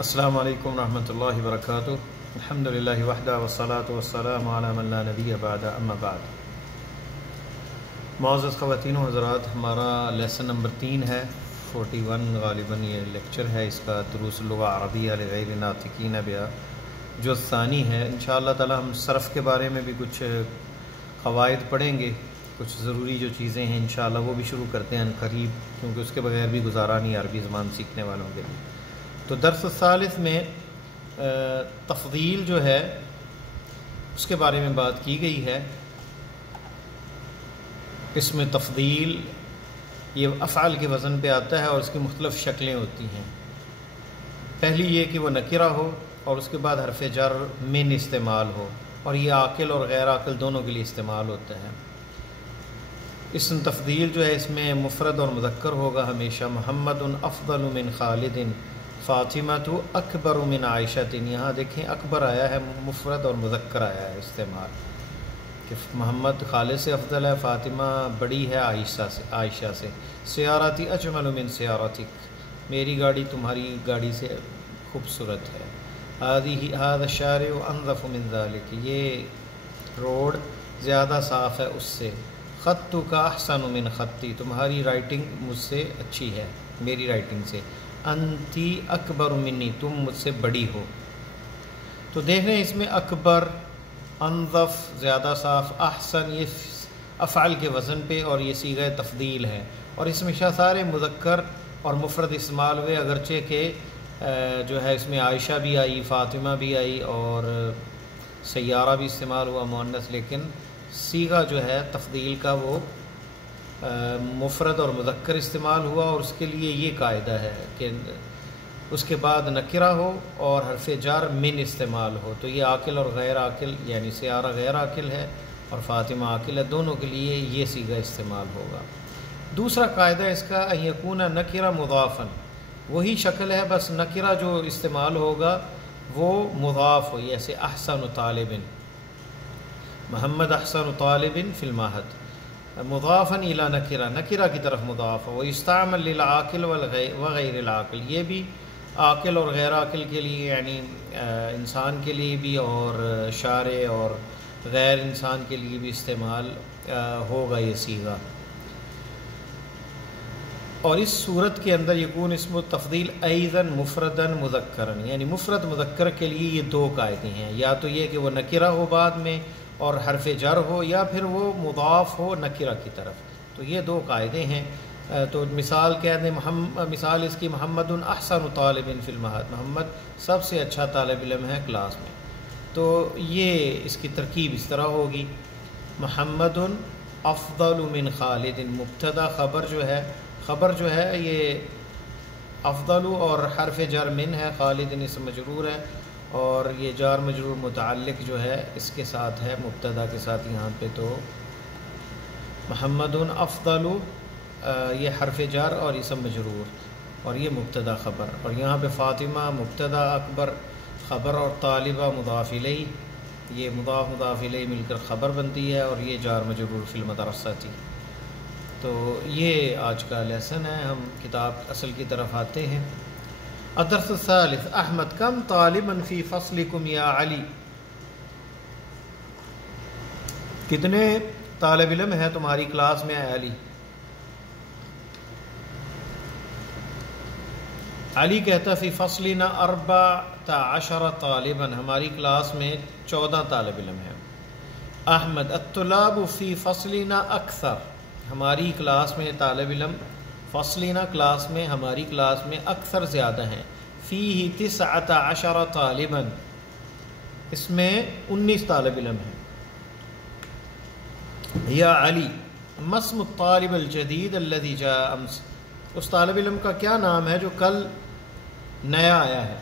السلام علیکم ورحمۃ اللہ وبرکاتہ۔ الحمدللہ وحدہ والصلاۃ والسلام علی من لا نبی بعد اما بعد۔ معزز خواتین و حضرات، ہمارا لیسن نمبر 3 ہے، 41 غالباً یہ لیکچر ہے، اس کا دروس اللغہ عربیہ لغیر ناطقین بہا جو ثانی ہے۔ انشاءاللہ تعالی ہم صرف کے بارے میں بھی کچھ قواعد پڑھیں گے، کچھ ضروری جو چیزیں ہیں انشاءاللہ وہ بھی شروع کرتے ہیں قریب، کیونکہ اس کے بغیر بھی گزارا نہیں عربی زبان سیکھنے والوں کے لیے۔ تو درس الثالث میں تفضیل جو ہے اس کے بارے میں بات کی گئی ہے۔ اس میں تفضیل یہ افعال کے وزن پہ آتا ہے اور اس کی مختلف شکلیں ہوتی ہیں۔ پہلی یہ کہ وہ نکرہ ہو اور اس کے بعد حرف جر من استعمال ہو، اور یہ عاقل اور غیر عاقل دونوں کے لیے استعمال ہوتا ہے۔ اس تفضیل جو ہے اس میں مفرد اور مذکر ہوگا ہمیشہ۔ محمد افضل من خالد، فاطمہ تو اکبر من عائشہ۔ یہاں دیکھیں اکبر آیا ہے مفرد اور مذکر آیا ہے استعمال، کہ محمد خالد سے افضل ہے، فاطمہ بڑی ہے عائشہ سے۔ سیارتی اجمل من سیارتک، میری گاڑی تمہاری گاڑی سے خوبصورت ہے۔ هذا الشارع انظف من ذلك، یہ روڈ زیادہ صاف ہے اس سے۔ خطک احسن من خطی، تمہاری رائٹنگ مجھ سے اچھی ہے میری رائٹنگ سے۔ انتی اکبر منی، تم مجھ سے بڑی ہو۔ تو دیکھ رہے ہیں اس میں اکبر، انظف زیادہ صاف، احسن یہ افعال کے وزن پہ اور یہ صیغہ تفضیل ہے، اور اس میں سارے مذکر اور مفرد استعمال ہوئے، اگرچہ کہ جو ہے اس میں عائشہ بھی آئی، فاطمہ بھی آئی اور سیارہ بھی استعمال ہوا مؤنث، لیکن صیغہ جو ہے تفضیل کا وہ مفرد اور مذکر استعمال ہوا، اور اس کے لیے یہ قاعدہ ہے کہ اس کے بعد نکرہ ہو اور حرف جر من استعمال ہو۔ تو یہ عاقل اور غیر عاقل، یعنی سیارہ غیر عاقل ہے اور فاطمہ عاقل ہے، دونوں کے لیے یہ صیغہ استعمال ہوگا۔ دوسرا قاعدہ اس کا ان یکون نکرہ مضافا، وہی شکل ہے، بس نکرہ جو استعمال ہوگا وہ مضاف ہو، جیسے احسن طالب، محمد احسن طالب فی المعہد، مضافا الی نکرہ، نکرہ کی طرف مضاف ہو۔ ویستعمل للعاقل وغیر العاقل، یہ بھی عاقل اور غیر عاقل کے لیے، یعنی انسان کے لیے بھی اور شارع اور غیر انسان کے لیے بھی استعمال ہوگا یہ صیغہ۔ اور اس صورت کے اندر یکون اسم التفضیل ایضا مفردا مذکرا، یعنی مفرد مذکر کے لیے یہ دو قاعدے ہیں، یا تو یہ کہ وہ نکرہ ہو بعد میں اور حرف جر ہو، یا پھر وہ مضاف ہو نکرہ کی طرف۔ تو یہ دو قاعدے ہیں۔ تو مثال کہہ دیں، مثال اس کی محمد احسن طالب فی المعہد، محمد سب سے اچھا طالب علم ہے کلاس میں۔ تو یہ اس کی ترکیب اس طرح ہوگی، محمد افضل من خالد، مبتدا خبر جو ہے یہ افضل اور حرف جر من ہے، خالد اسم مجرور ہے، اور یہ جار مجرور متعلق جو ہے اس کے ساتھ ہے مبتدا کے ساتھ یہاں پہ۔ تو محمد افضل یہ حرف جار اور اسم مجرور، اور یہ مبتدا خبر، اور یہاں پہ فاطمہ مبتدا، اکبر خبر، اور طالبہ مضاف الیہ، یہ مضاف الیہ مل کر خبر بنتی ہے، اور یہ جار مجرور فی المدرسہ تھی۔ تو یہ آج کا لیسن ہے، ہم کتاب اصل کی طرف آتے ہیں۔ الدرس الثالث، احمد کم طالبا فی فصلکم یا علی، کتنے طالب علم ہیں تمہاری کلاس میں اے علی؟ علی کہتا فی فصلنا 14 طالبا، ہماری کلاس میں 14 طالب علم ہیں۔ احمد الطلاب فی فصلنا اکثر، ہماری کلاس میں طالب علم، فصلنا کلاس میں، ہماری کلاس میں اکثر زیادہ ہیں۔ فیہ 19 طالبا، اس میں 19 طالب علم ہیں۔ یا علی ما اسم الطالب الجدید الذي جاء امس، اس طالب علم کا کیا نام ہے جو کل نیا آیا ہے؟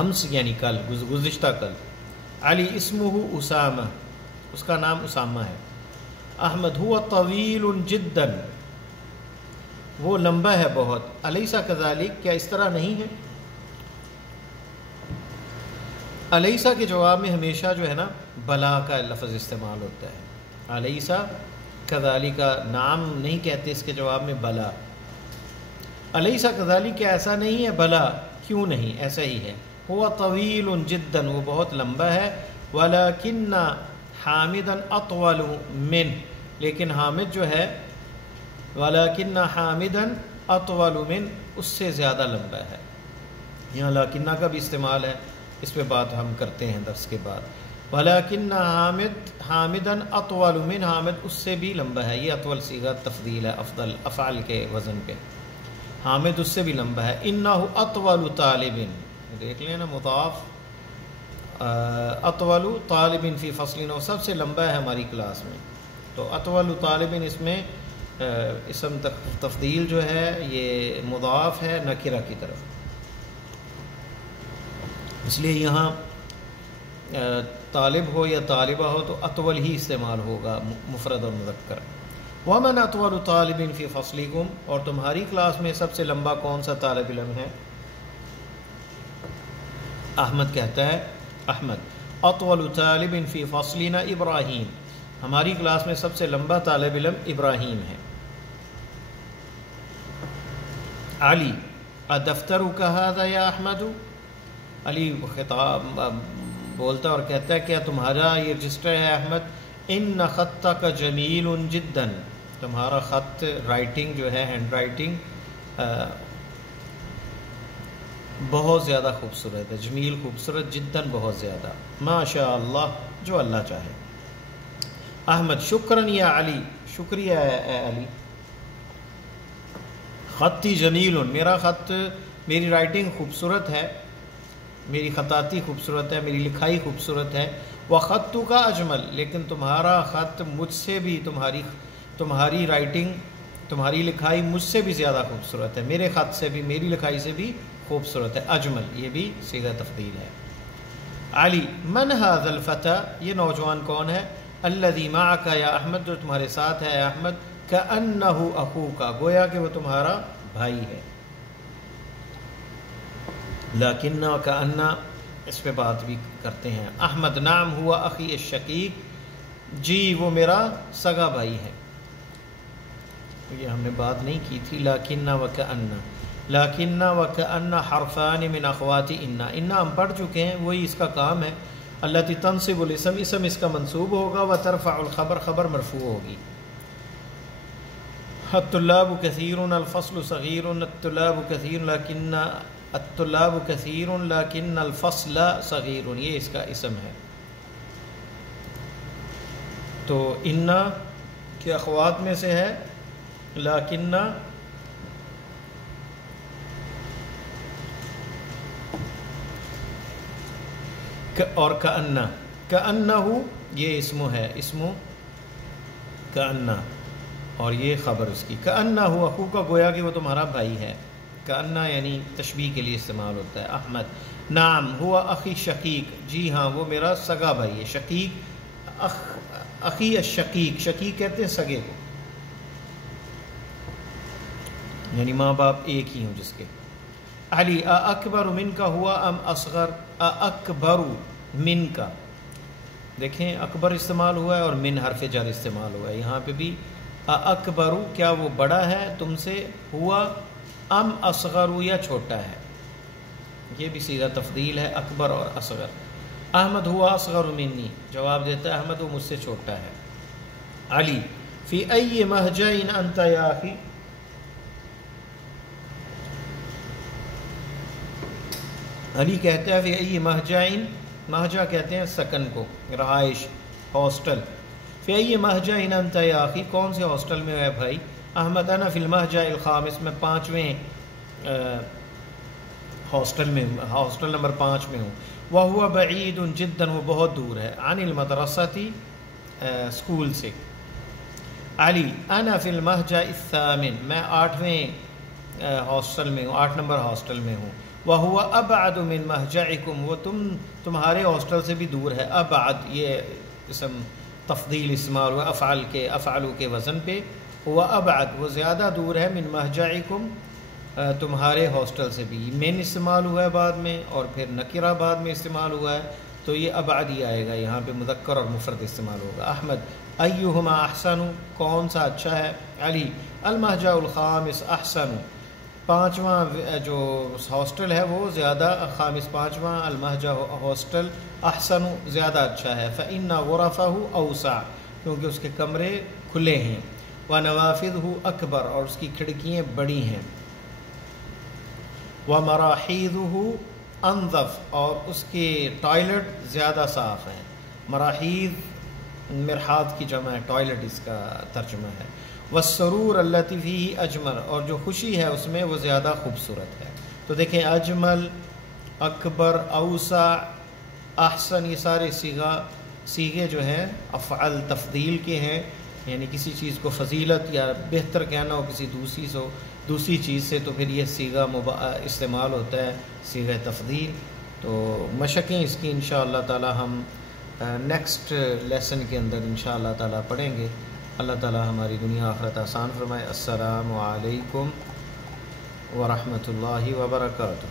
امس یعنی کل، گزشتہ کل۔ علی اسمہ اسامہ، اس کا نام اسامہ ہے۔ احمد هو طویل جدا، وہ لمبا ہے بہت۔ الیس کذالک، کیا اس طرح نہیں ہے؟ الیسا کے جواب میں ہمیشہ جو ہے نا بلا کا لفظ استعمال ہوتا ہے۔ الیسا کذالک، نام نہیں کہتے اس کے جواب میں بلا۔ الیس کذالک، کہ ایسا نہیں ہے، بھلا کیوں نہیں، ایسا ہی ہے، ہوا طویل جدا، وہ بہت لمبا ہے، ولکن حامدا اطول من، لیکن حامد جو ہے، ولکن حامدا اطول من، اس سے زیادہ لمبا ہے۔ یہاں لاکنہ کا بھی استعمال ہے، اس پہ بات ہم کرتے ہیں درس کے بعد۔ ولیکن حامدا اطول من، حامد اس سے بھی لمبا ہے، یہ اطول صیغہ تفضیل ہے، افضل افعال کے وزن پہ، حامد اس سے بھی لمبا ہے۔ انہ اطول طالب، دیکھ لیں نا، مضاف، اطول طالب فی فصل، وہ سب سے لمبا ہے ہماری کلاس میں، تو اطول طالب اس میں اسم تفضیل جو ہے یہ مضاف ہے نکرہ کی طرف، اس لیے یہاں طالب ہو یا طالبہ ہو تو اطول ہی استعمال ہوگا، مفرد اور مذکر۔ ومن اطول طالب فی فصلکم، اور تمہاری کلاس میں سب سے لمبا کون سا طالب علم ہے؟ احمد کہتا ہے، احمد اطول طالب فی فصلنا ابراہیم، ہماری کلاس میں سب سے لمبا طالب علم ابراہیم ہے۔ علی ادفترک ھذا یا احمد، علی خطاب بولتا اور کہتا ہے کیا تمہارا یہ رجسٹر ہے احمد؟ ان خطک جمیل جدا، تمہارا خط رائٹنگ جو ہے، ہینڈ رائٹنگ بہت زیادہ خوبصورت ہے، جمیل خوبصورت، جداً بہت زیادہ، ما شاء اللہ، جو اللہ چاہے۔ احمد شکراً یا علی، شکریہ اے علی۔ خطی جمیل، میرا خط، میری رائٹنگ خوبصورت ہے، میری خطاطی خوبصورت ہے، میری لکھائی خوبصورت ہے۔ وخطک اجمل، لیکن تمہارا خط مجھ سے بھی، تمہاری رائٹنگ، تمہاری لکھائی مجھ سے بھی زیادہ خوبصورت ہے، میرے خط سے بھی، میری لکھائی سے بھی خوبصورت ہے۔ اجمل یہ بھی صیغہ تفضیل ہے۔ علی من ھذا الفتى، یہ نوجوان کون ہے؟ الذی معک یا احمد، جو تمہارے ساتھ ہے اے احمد، کأنہ اخوک، گویا کہ وہ تمہارا بھائی ہے۔ لیکن و کأنہ، اس پہ بات بھی کرتے ہیں۔ احمد نعم ہوا اخی الشقیق، جی وہ میرا سگا بھائی ہے، یہ ہم نے بات نہیں کی تھی۔ لیکن و کأنہ، لیکن و کأنہ حرفان من اخوات ان ہم پڑھ چکے ہیں، وہی اس کا کام ہے۔ التی تنصب الاسم، اسم اس کا منصوب ہوگا، وترفع الخبر، خبر مرفوع ہوگی۔ الطلاب کثیر الفصل صغیر، الطلاب کثیر لیکن، الطلاب کثیر لیکن الفصل صغیر، یہ اس کا اسم ہے۔ تو ان کے اخوات میں سے ہے لیکن، اور کأنہ، کأنہ یہ اسم ہے، اسم کأنہ، اور یہ خبر اس کی۔ کأنہ اخو کا، گویا کہ وہ تمہارا بھائی ہے۔ کأنہ یعنی تشبیہ کے لیے استعمال ہوتا ہے۔ احمد نعم ہوا اخی شقیق، جی ہاں وہ میرا سگا بھائی ہے۔ شقیق، اخی الشقیق، شقیق کہتے ہیں سگے کو، یعنی ماں باپ ایک ہی ہوں جس کے۔ علی اکبر من کا ہوا ام اصغر، اکبر من کا، دیکھیں اکبر استعمال ہوا ہے اور من حرف جر استعمال ہوا ہے، یہاں پہ بھی اکبر، کیا وہ بڑا ہے تم سے، ہوا ام اصغر، یا چھوٹا ہے، یہ بھی صیغہ تفضیل ہے، اکبر اور اصغر۔ احمد ہوا اصغر منی، جواب دیتا ہے احمد وہ مجھ سے چھوٹا ہے۔ علی فی ای مہجع انت یا اخی، علی کہتا ہے فی ای مہجع، مہجع کہتے ہیں سکن کو، رہائش، ہاسٹل۔ فی ای مہجع انت یا اخی، کون سے ہاسٹل میں ہے بھائی؟ احمد انا فی المہجع الخامس، میں 5ویں ہاسٹل میں، ہاسٹل نمبر 5 میں ہوں۔ وہو بعید جدا، وہ بہت دور ہے، عن المدرسۃ، اسکول سے۔ علی انا فی المہجع الثامن، میں 8ویں ہاسٹل میں ہوں، 8 نمبر ہاسٹل میں ہوں۔ وہو ابعد من مہجعکم، وہ تمہارے ہاسٹل سے بھی دور ہے۔ ابعد یہ اسم تفضیل استعمال ہوا افعال کے، افعلو کے وزن پہ، ہوا ابعد وہ زیادہ دور ہے، من مہجعکم تمہارے ہاسٹل سے بھی، من استعمال ہوا ہے بعد میں، اور پھر نکرہ بعد میں استعمال ہوا ہے، تو یہ ابعد ہی آئے گا، یہاں پہ مذکر اور مفرد استعمال ہوگا۔ احمد ایہما احسن، کون سا اچھا ہے؟ علی المہجع الخامس احسن، 5واں جو ہاسٹل ہے وہ زیادہ، خامس 5واں المہجہ ہاسٹل احسن زیادہ اچھا ہے، فإن غرفه اوسع کیونکہ اس کے کمرے کھلے ہیں، ونوافذه اکبر اور اس کی کھڑکیاں بڑی ہیں، ومراحیضه انظف اور اس کے ٹوائلٹ زیادہ صاف ہیں۔ مراحیض مرحاض کی جمع ہے، ٹوائلٹ اس کا ترجمہ ہے۔ والسرور التی فیہ اجمل اور جو خوشی ہے اس میں وہ زیادہ خوبصورت ہے۔ تو دیکھیں اجمل، اکبر، اوسع، احسن، یہ سارے صیغے جو ہیں افعال تفضیل کے ہیں، یعنی کسی چیز کو فضیلت یا بہتر کہنا ہو کسی دوسری چیز سے تو پھر یہ صیغہ استعمال ہوتا ہے، صیغہ تفضیل۔ تو مشقیں اس کی انشاءاللہ تعالی ہم نیکسٹ لیسن کے اندر انشاءاللہ تعالی پڑھیں گے۔ اللہ تعالی ہماری دنیا آخرت آسان فرمائے۔ السلام علیکم ورحمۃ اللہ وبرکاتہ۔